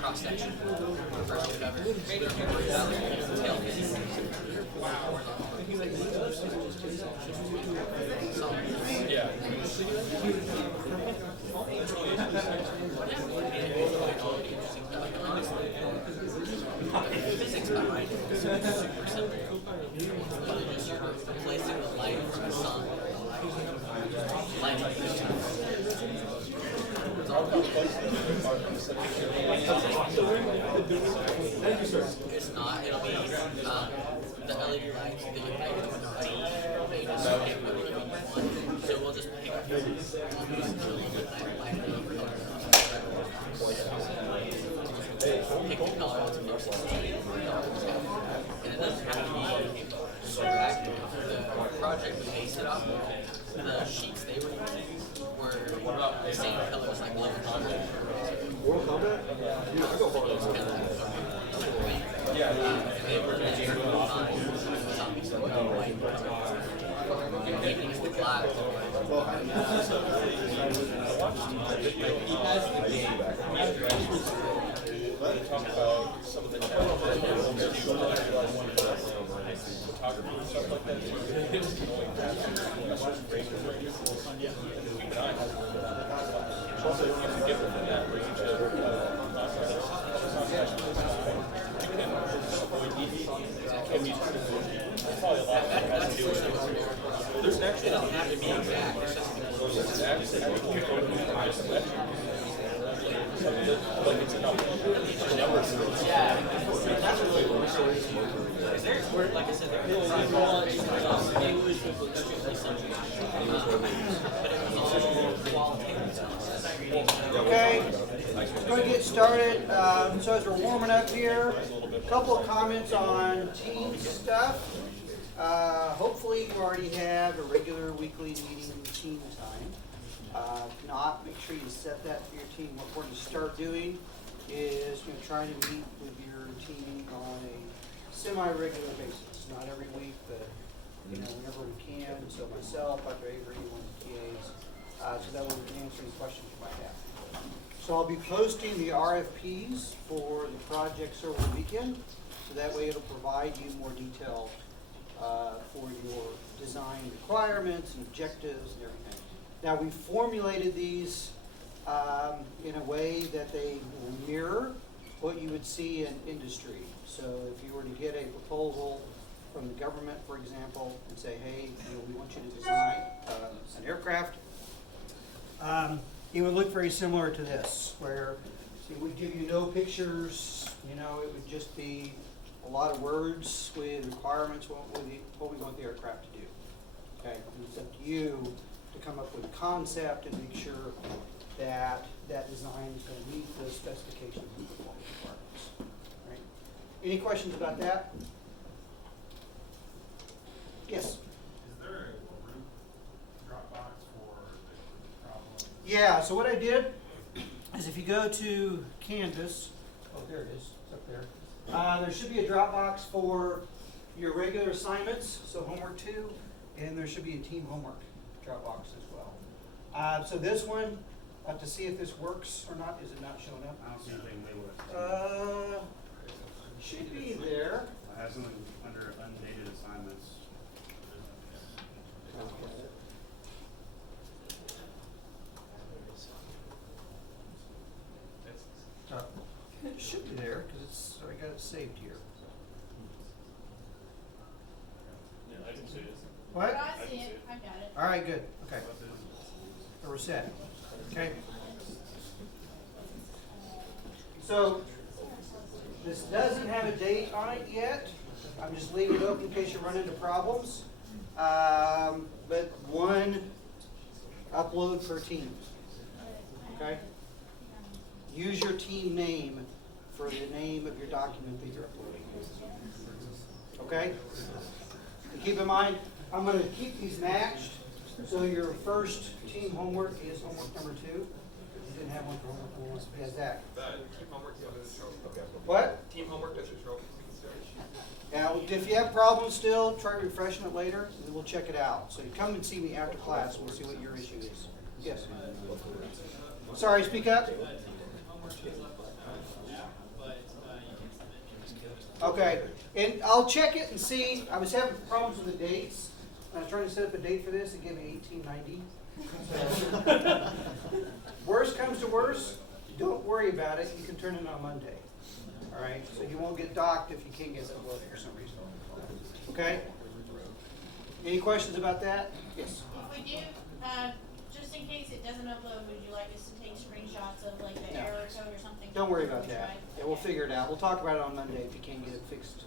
Cross section. First cover. Yeah. Physics behind it is super simple. Just replacing the light from the sun. Light it's not. It'll be the LED lights that you pick with the they just pick what you want. So we'll just pick light pick the color that's closest to you. And it doesn't have to be super active. The project we based it off of, the sheets they were using were the same colors like Mortal Kombat. Mortal Kombat? Yeah, I go for it. Yeah, they were zombies with white making it black. Talk about some of the challenges photography and stuff like that. It's going past range of ranges. Keep an eye on it. Also, if you can get within that range of you can avoid and probably a lot that has to do with it. There's actually Doesn't have to be exact. It's just like it's enough numbers. yeah. Like I said, there was it was extremely simple, but it was all qualitative. Okay, we're going to get started. So as we're warming up here, a couple of comments on team stuff. Hopefully you already have a regular weekly meeting team time. If not, make sure you set that for your team. What we're going to start doing is trying to meet with your team on a semi-regular basis. Not every week, but whenever we can. So myself, Dr. Avery, one of the TAs, so that way we can answer any questions you might have. So I'll be posting the RFPs for the projects over the weekend, so that way it'll provide you more detail for your design requirements and objectives and everything. Now we formulated these in a way that they will mirror what you would see in industry. So if you were to get a proposal from the government, for example, and say, hey, we want you to design an aircraft, it would look very similar to this, where it would give you no pictures, it would just be a lot of words with requirements, what we want the aircraft to do. Okay, and it's up to you to come up with a concept and make sure that that design is going to meet the specifications and performance requirements. Right? Any questions about that? Yes. Is there a group Dropbox for the problem? Yeah, so what I did is if you go to Canvas, oh, there it is, it's up there. There should be a Dropbox for your regular assignments, so homework 2, and there should be a team homework Dropbox as well. So this one, to see if this works or not, is it not showing up? I don't see anything labeled. Should be there. I have something under undated assignments. It should be there because I got it saved here. Yeah, I can see it. What? I see it. I got it. All right, good. Okay. So we're set. Okay. So this doesn't have a date on it yet. I'm just leaving it open in case you run into problems. But one upload per team. Okay? Use your team name for the name of your document that you're uploading. Okay? And keep in mind, I'm going to keep these matched. So your first team homework is homework number 2. You didn't have one for homework number 1, so has that. Team homework doesn't show. What? Team homework doesn't show. Now, if you have problems still, try refreshing it later, and we'll check it out. So you come and see me after class, and we'll see what your issue is. Yes? Sorry, speak up. Okay, and I'll check it and see. I was having problems with the dates. I was trying to set up a date for this. It gave me 1890. Worst comes to worst, don't worry about it. You can turn it on Monday. All right, so you won't get docked if you can't get it uploaded for some reason. Okay? Any questions about that? Yes. If we do, just in case it doesn't upload, would you like us to take screenshots of like the No. error code or something? Don't worry about that. Right? Yeah, we'll figure it out. We'll talk about it on Monday if you can't get it fixed.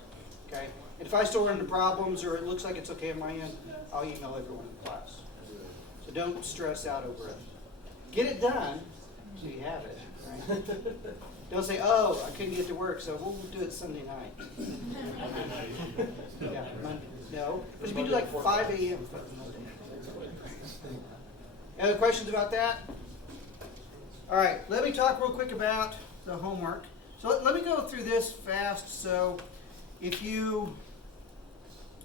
Okay? And if I still run into problems or it looks like it's okay on my end, I'll email everyone in class. So don't stress out over it. Get it done so you have it. Right? Don't say, oh, I couldn't get to work, so we'll do it Sunday night. Yeah, Monday. No, because we do like 5 a.m. for Monday. Any other questions about that? All right, let me talk real quick about the homework. So let me go through this fast. So if you,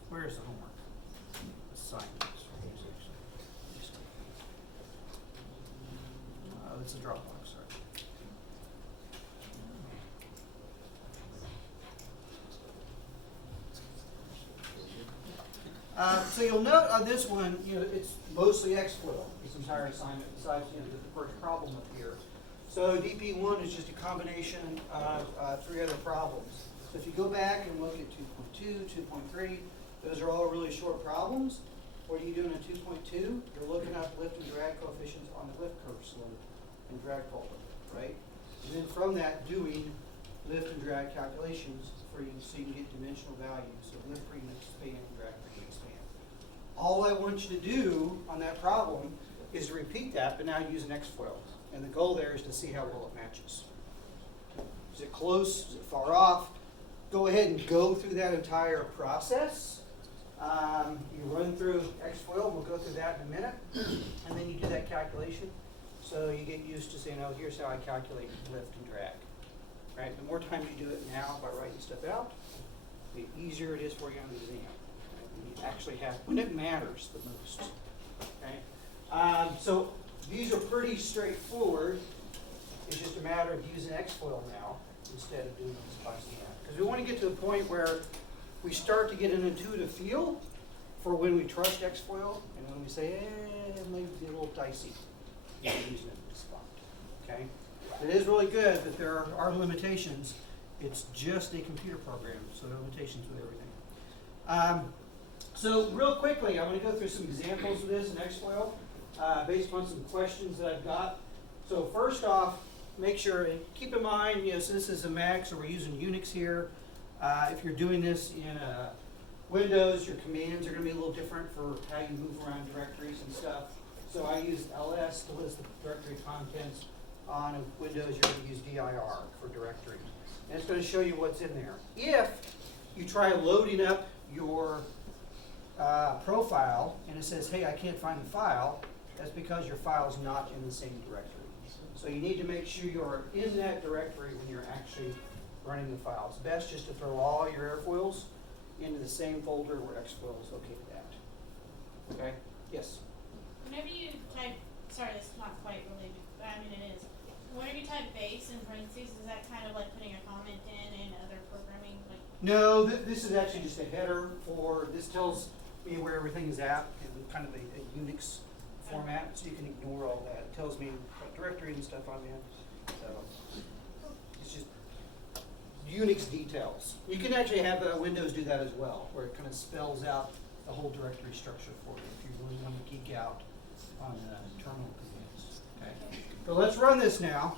where's the homework? Assignments. It's a Dropbox, sorry. So you'll note on this one, it's mostly XFlow, this entire assignment, besides the first problem up here. So DP1 is just a combination of 3 other problems. So if you go back and look at 2.2, 2.3, those are all really short problems. What are you doing in 2.2? You're looking up lift and drag coefficients on the lift curve slope and drag pulpit, right? And then from that, doing lift and drag calculations for you so you can get dimensional values. So lift per unit span, drag per unit span. All I want you to do on that problem is to repeat that, but now use an XFoil. And the goal there is to see how well it matches. Is it close? Is it far off? Go ahead and go through that entire process. You run through XFoil, we'll go through that in a minute, and then you do that calculation. So you get used to saying, oh, here's how I calculate lift and drag. Right? The more time you do it now by writing stuff out, the easier it is for you on the exam. Right? When you actually have, when it matters the most. Okay? So these are pretty straightforward. It's just a matter of using XFoil now instead of doing this by hand. Because we want to get to the point where we start to get an intuitive feel for when we trust XFoil and when we say, it might be a little dicey using it in this spot. Okay? It is really good, but there are limitations. It's just a computer program, so there are limitations with everything. So real quickly, I'm going to go through some examples of this in XFoil based on some questions that I've got. So first off, make sure, keep in mind, so this is a Mac, so we're using Unix here. If you're doing this in Windows, your commands are going to be a little different for how you move around directories and stuff. So I use ls to list the directory contents. On a Windows, you're going to use dir for directory. And it's going to show you what's in there. If you try loading up your profile and it says, hey, I can't find the file, that's because your file is not in the same directory. So you need to make sure you're in that directory when you're actually running the file. It's best just to throw all your airfoils into the same folder where XFoil is located at. Okay? Yes? Whenever you type, sorry, this is not quite related, but I mean it is. Whenever you type base in parentheses, is that kind of like putting a comment in other programming? Like, No, this is actually just a header for, this tells me where everything is at in kind of a Unix format, so you can ignore all that. It tells me what directory and stuff I'm in. So it's just Unix details. You can actually have Windows do that as well, where it kind of spells out the whole directory structure for you if you really want to geek out on terminal commands. Okay. So let's run this now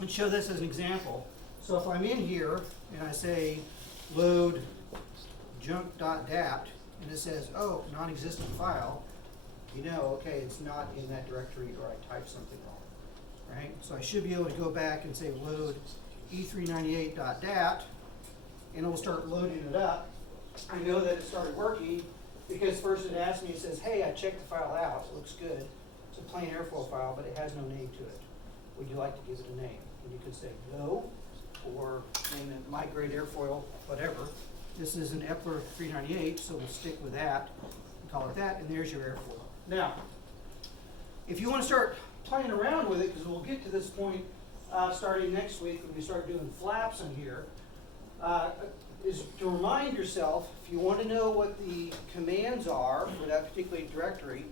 and show this as an example. So if I'm in here and I say load junk.dat and it says, oh, non-existent file, you know, okay, it's not in that directory or I typed something wrong, right? So I should be able to go back and say load e398.dat and it will start loading it up I know that it started working because first it asked me, it says, hey, I checked the file out, it looks good. It's a plain airfoil file, but it has no name to it. Would you like to give it a name? And you could say no, or name it migrate airfoil, whatever. This is an Epler 398, so we'll stick with that and call it that, and there's your airfoil. Now, if you want to start playing around with it, because we'll get to this point starting next week when we start doing flaps in here, is to remind yourself, if you want to know what the commands are for that particular directory,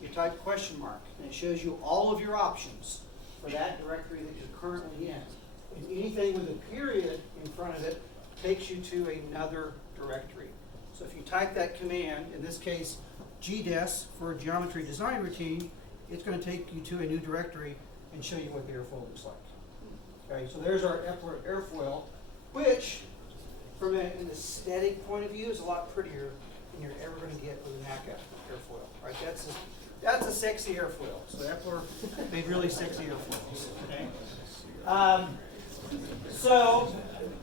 you type question mark, and it shows you all of your options for that directory that you're currently in. And anything with a period in front of it takes you to another directory. So if you type that command, in this case, GDES for geometry design routine, it's going to take you to a new directory and show you what the airfoil looks like. Okay, so there's our Epler airfoil, which from an aesthetic point of view is a lot prettier than you're ever going to get with a NACA airfoil. Right? That's a sexy airfoil. So Epler made really sexy airfoils. Okay? So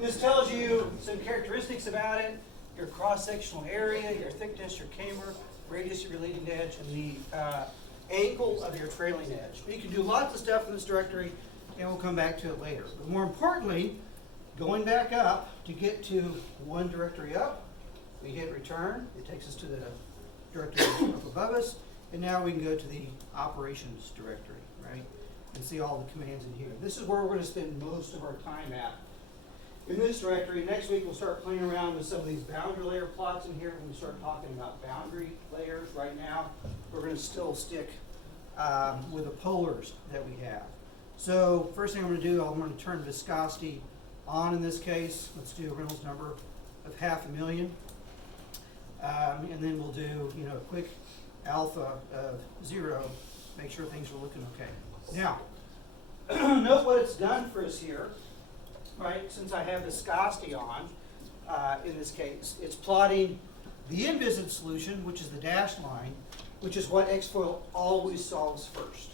this tells you some characteristics about it: your cross-sectional area, your thickness, your camber, radius of your leading edge, and the angle of your trailing edge. You can do lots of stuff in this directory, and we'll come back to it later. But more importantly, going back up to get to one directory up, we hit return. It takes us to the directory up above us, and now we can go to the operations directory, right, and see all the commands in here. This is where we're going to spend most of our time at. In this directory, next week we'll start playing around with some of these boundary layer plots in here when we start talking about boundary layers. Right now, we're going to still stick with the polars that we have. So first thing I'm going to do, I'm going to turn viscosity on in this case. Let's do a Reynolds number of 500,000. And then we'll do, a quick alpha of 0, make sure things are looking okay. Now, note what it's done for us here. Right, since I have viscosity on, in this case, it's plotting the inviscid solution, which is the dashed line, which is what Xfoil always solves first.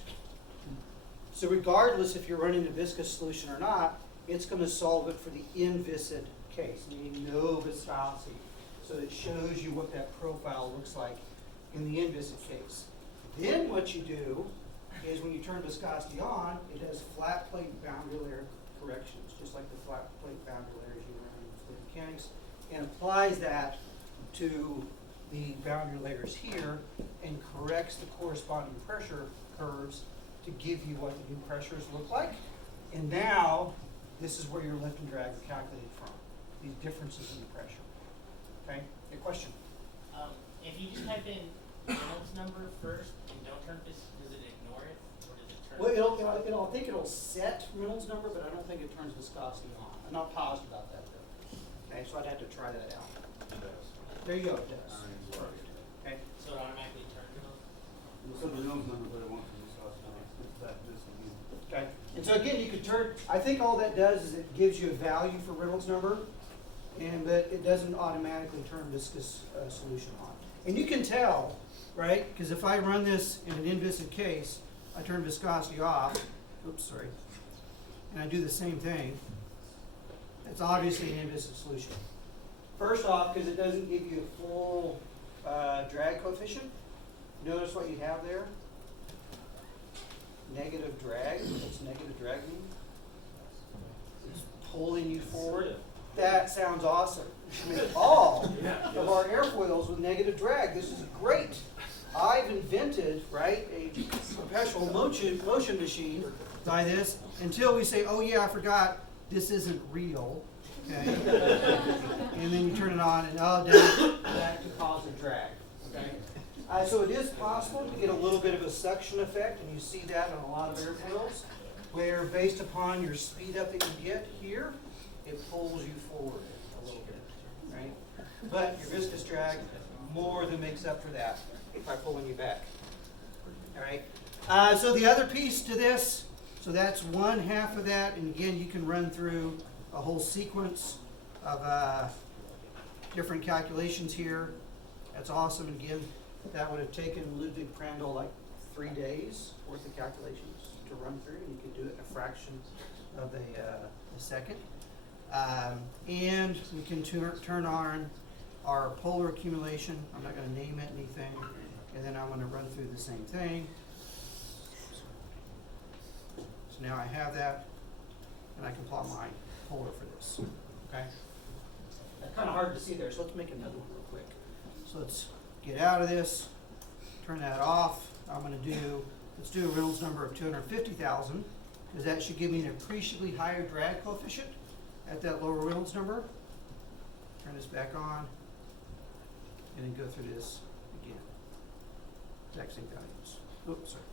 So regardless if you're running a viscous solution or not, it's going to solve it for the inviscid case, meaning no viscosity. So it shows you what that profile looks like in the inviscid case. Then what you do is when you turn viscosity on, it does flat plate boundary layer corrections, just like the flat plate boundary layers you run in fluid mechanics, and applies that to the boundary layers here and corrects the corresponding pressure curves to give you what the new pressures look like. And now, this is where your lift and drag are calculated from, these differences in the pressure. Okay, your question? If you just type in Reynolds number first and don't turn this, does it ignore it, or does it turn? Well, I think it'll set Reynolds number, but I don't think it turns viscosity on. I'm not positive about that though. Okay, so I'd have to try that out. There you go, it does. Okay. So it automatically turns it on? So the Reynolds number, but it wants to be sauced on. It's that distance. Okay. And so again, you could turn, I think all that does is it gives you a value for Reynolds number, but it doesn't automatically turn viscous solution on. And you can tell, right, because if I run this in an inviscid case, I turn viscosity off, and I do the same thing, it's obviously an inviscid solution. First off, because it doesn't give you a full drag coefficient, notice what you have there? Negative drag. What's negative drag mean? It's pulling you forward. That sounds awesome. I mean, all of our airfoils with negative drag. This is great. I've invented, right, a perpetual motion machine by this until we say, oh yeah, I forgot, this isn't real. Okay? And then you turn it on and back to positive drag. Okay? So it is possible to get a little bit of a suction effect, and you see that on a lot of airfoils, where based upon your speed up that you get here, it pulls you forward a little bit, right? But your viscous drag more than makes up for that by pulling you back. All right. So the other piece to this, so that's one half of that, and again, you can run through a whole sequence of different calculations here. That's awesome. And again, that would have taken Ludwig Prandtl like 3 days worth of calculations to run through, and you could do it in a fraction of a second. And we can turn on our polar accumulation. I'm not gonna name it anything, and then I'm gonna run through the same thing. So now I have that, and I can plot my polar for this, okay? That's kinda hard to see there, so let's make another one real quick. So let's get out of this, turn that off. I'm gonna do, let's do a Reynolds number of 250,000, because that should give me an appreciably higher drag coefficient at that lower Reynolds number. Turn this back on, and then go through this again. Exact same values. Oops, sorry.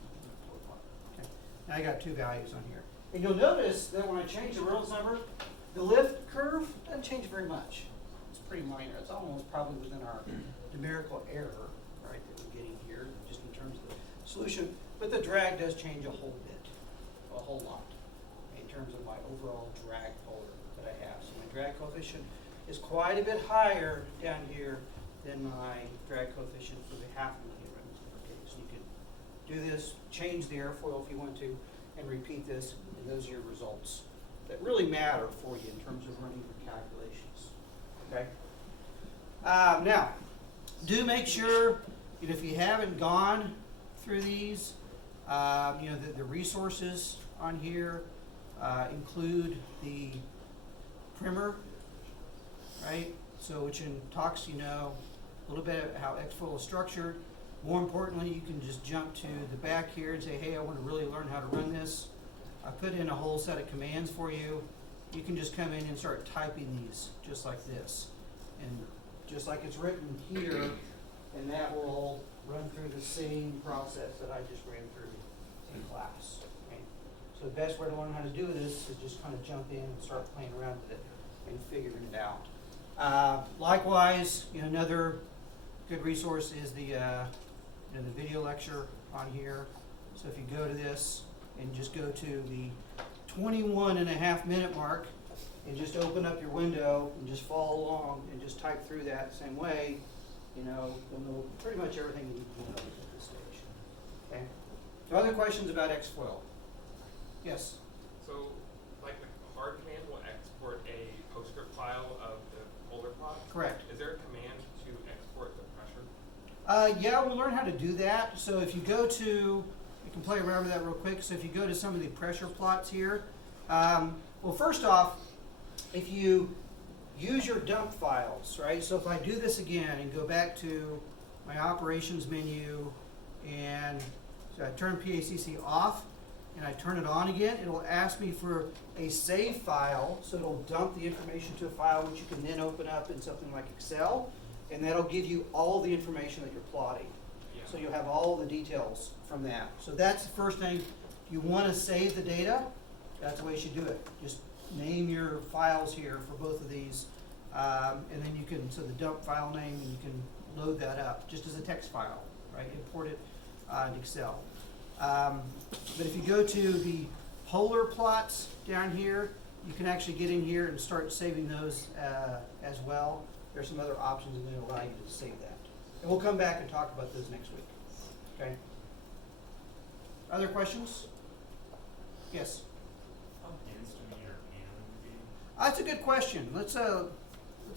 Okay, now I got two values on here. And you'll notice that when I change the Reynolds number, the lift curve doesn't change very much. It's pretty minor. It's almost probably within our numerical error, right, that we're getting here, just in terms of the solution. But the drag does change a whole bit, a whole lot, in terms of my overall drag polar that I have. So my drag coefficient is quite a bit higher down here than my drag coefficient for the half million Reynolds number case. You can do this, change the airfoil if you want to, and repeat this, and those are your results that really matter for you in terms of running your calculations. Okay? Now, do make sure that if you haven't gone through these, the resources on here include the primer, right? So which talks, a little bit about how Xfoil is structured. More importantly, you can just jump to the back here and say, hey, I want to really learn how to run this. I put in a whole set of commands for you. You can just come in and start typing these just like this. And just like it's written here, and that will all run through the same process that I just ran through in class. Okay? So the best way to learn how to do this is just kind of jump in and start playing around with it and figuring it out. Likewise, another good resource is the video lecture on here. So if you go to this and just go to the 21.5-minute mark and just open up your window and just follow along and just type through that the same way, you'll know pretty much everything you need to know at this stage. Okay? So other questions about Xfoil? Yes? So, like the hard command will export a PostScript file of the polar plot? Correct. Is there a command to export the pressure? Yeah, we'll learn how to do that. So if you go to, you can play around with that real quick. So if you go to some of the pressure plots here, well, first off, if you use your dump files, right? So if I do this again and go back to my operations menu and so I turn PACC off and I turn it on again, it'll ask me for a save file. So it'll dump the information to a file which you can then open up in something like Excel, and that'll give you all the information that you're plotting. Yeah. So you'll have all the details from that. So that's the first thing. If you want to save the data, that's the way you should do it. Just name your files here for both of these, and then you can, so the dump file name, and you can load that up just as a text file, right? Import it in Excel. But if you go to the polar plots down here, you can actually get in here and start saving those as well. There's some other options that will allow you to save that. And we'll come back and talk about those next week. Okay? Other questions? Yes? How dense do we need our paneling to be? That's a good question. Let's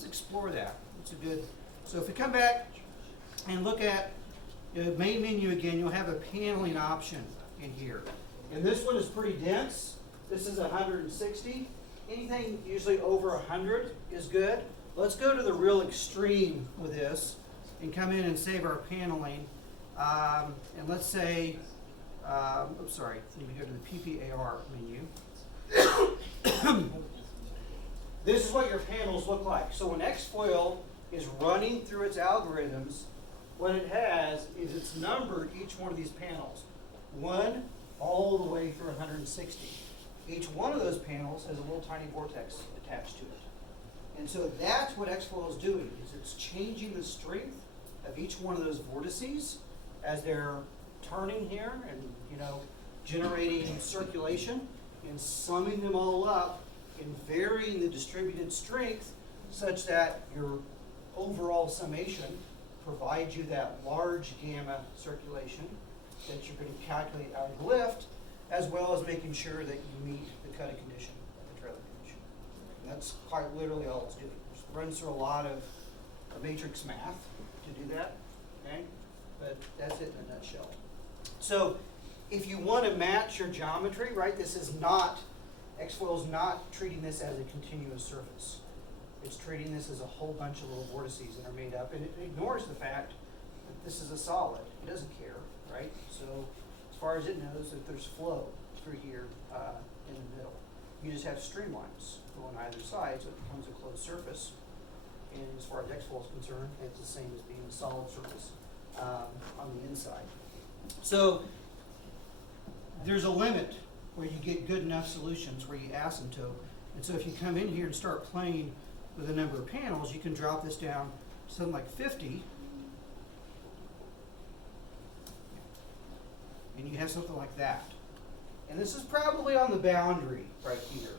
explore that. It's a good. So if we come back and look at the main menu again, you'll have a paneling option in here. And this one is pretty dense. This is 160. Anything usually over 100 is good. Let's go to the real extreme with this and come in and save our paneling. And let's say, oops, sorry, let me go to the PPAR menu. This is what your panels look like. So when Xfoil is running through its algorithms, what it has is it's numbered each one of these panels, 1 all the way through 160. Each one of those panels has a little tiny vortex attached to it. And so that's what Xfoil is doing, is it's changing the strength of each one of those vortices as they're turning here and, generating circulation and summing them all up and varying the distributed strength such that your overall summation provides you that large gamma circulation that you're going to calculate out of lift, as well as making sure that you meet the cutting condition of the trailer condition. And that's quite literally all it's doing. It runs through a lot of a matrix math to do that, okay? But that's it in a nutshell. So if you want to match your geometry, right, this is not, Xflow is not treating this as a continuous surface. It's treating this as a whole bunch of little vortices that are made up, and it ignores the fact that this is a solid. It doesn't care, right? So as far as it knows, that there's flow through here in the middle. You just have streamlines going either side, so it becomes a closed surface. And as far as Xflow is concerned, it's the same as being a solid surface on the inside. So there's a limit where you get good enough solutions where you asymptote. And so if you come in here and start playing with a number of panels, you can drop this down to something like 50. And you have something like that. And this is probably on the boundary right here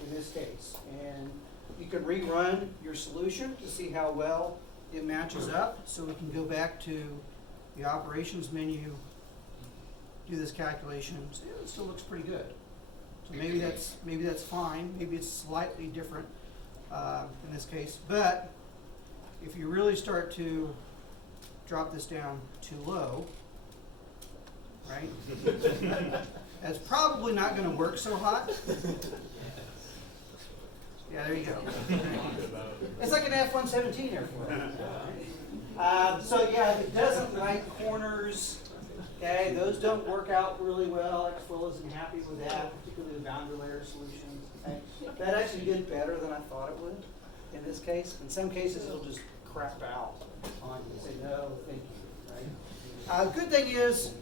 in this case. And you can rerun your solution to see how well it matches up. So we can go back to the operations menu, do this calculation, and say, oh, it still looks pretty good. So maybe that's fine. Maybe it's slightly different in this case. But if you really start to drop this down too low, right? That's probably not going to work so hot. Yeah, there you go. It's like an F-117 airfoil. So yeah, if it doesn't like corners, okay, those don't work out really well. Xflow isn't happy with that, particularly the boundary layer solutions. Okay? That actually did better than I thought it would in this case. In some cases, it'll just crap out on you and say, no, thank you, right? Good thing is,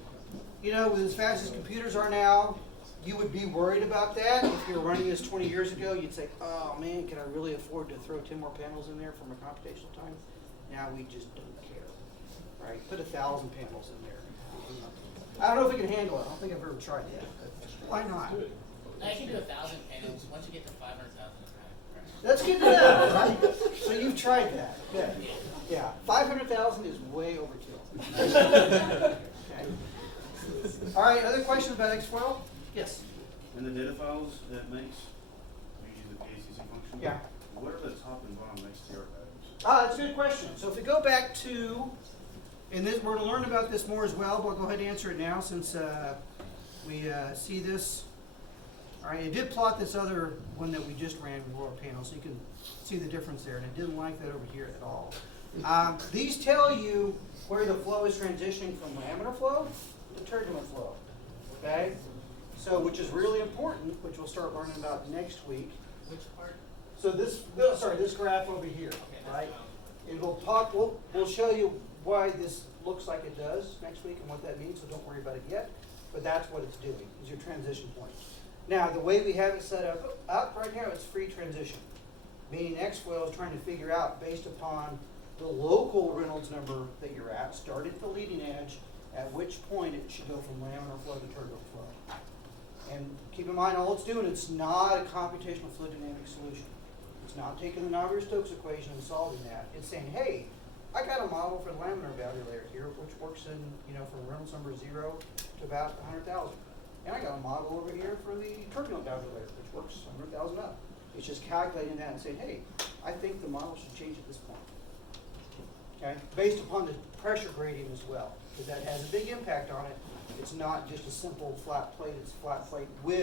you know, with as fast as computers are now, you would be worried about that. If you were running this 20 years ago, you'd say, oh man, can I really afford to throw 10 more panels in there for my computational time? Now we just don't care, right? Put 1,000 panels in there. I don't know if we can handle it. I don't think I've ever tried that, but why not? I can do 1,000 panels. Once you get to 500,000, That's good to know, right? So you've tried that. Good. Yeah, 500,000 is way overkill. Okay. All right, other questions about Xflow? Yes. In the data files that it makes, we use the PACC function. Yeah. What are the top and bottom XTR values? That's a good question. So if we go back to, and this, we're going to learn about this more as well, but I'll go ahead and answer it now since we see this. All right, it did plot this other one that we just ran with lower panel, so you can see the difference there, and it didn't like that over here at all. These tell you where the flow is transitioning from laminar flow to turbulent flow, okay? So, which is really important, which we'll start learning about next week. which part? So this graph over here, right? It will talk, we'll show you why this looks like it does next week and what that means, so don't worry about it yet. But that's what it's doing, is your transition point. Now, the way we have it set up right now, it's free transition. Meaning Xflow is trying to figure out, based upon the local Reynolds number that you're at, start at the leading edge, at which point it should go from laminar flow to turbulent flow. And keep in mind, all it's doing, it's not a computational fluid dynamic solution. It's not taking the Navier-Stokes equation and solving that. It's saying, hey, I got a model for the laminar boundary layer here, which works in, from Reynolds number 0 to about 100,000. And I got a model over here for the turbulent boundary layer, which works 100,000 up. It's just calculating that and saying, hey, I think the model should change at this point. Okay, based upon the pressure gradient as well, because that has a big impact on it. It's not just a simple flat plate, it's a flat plate with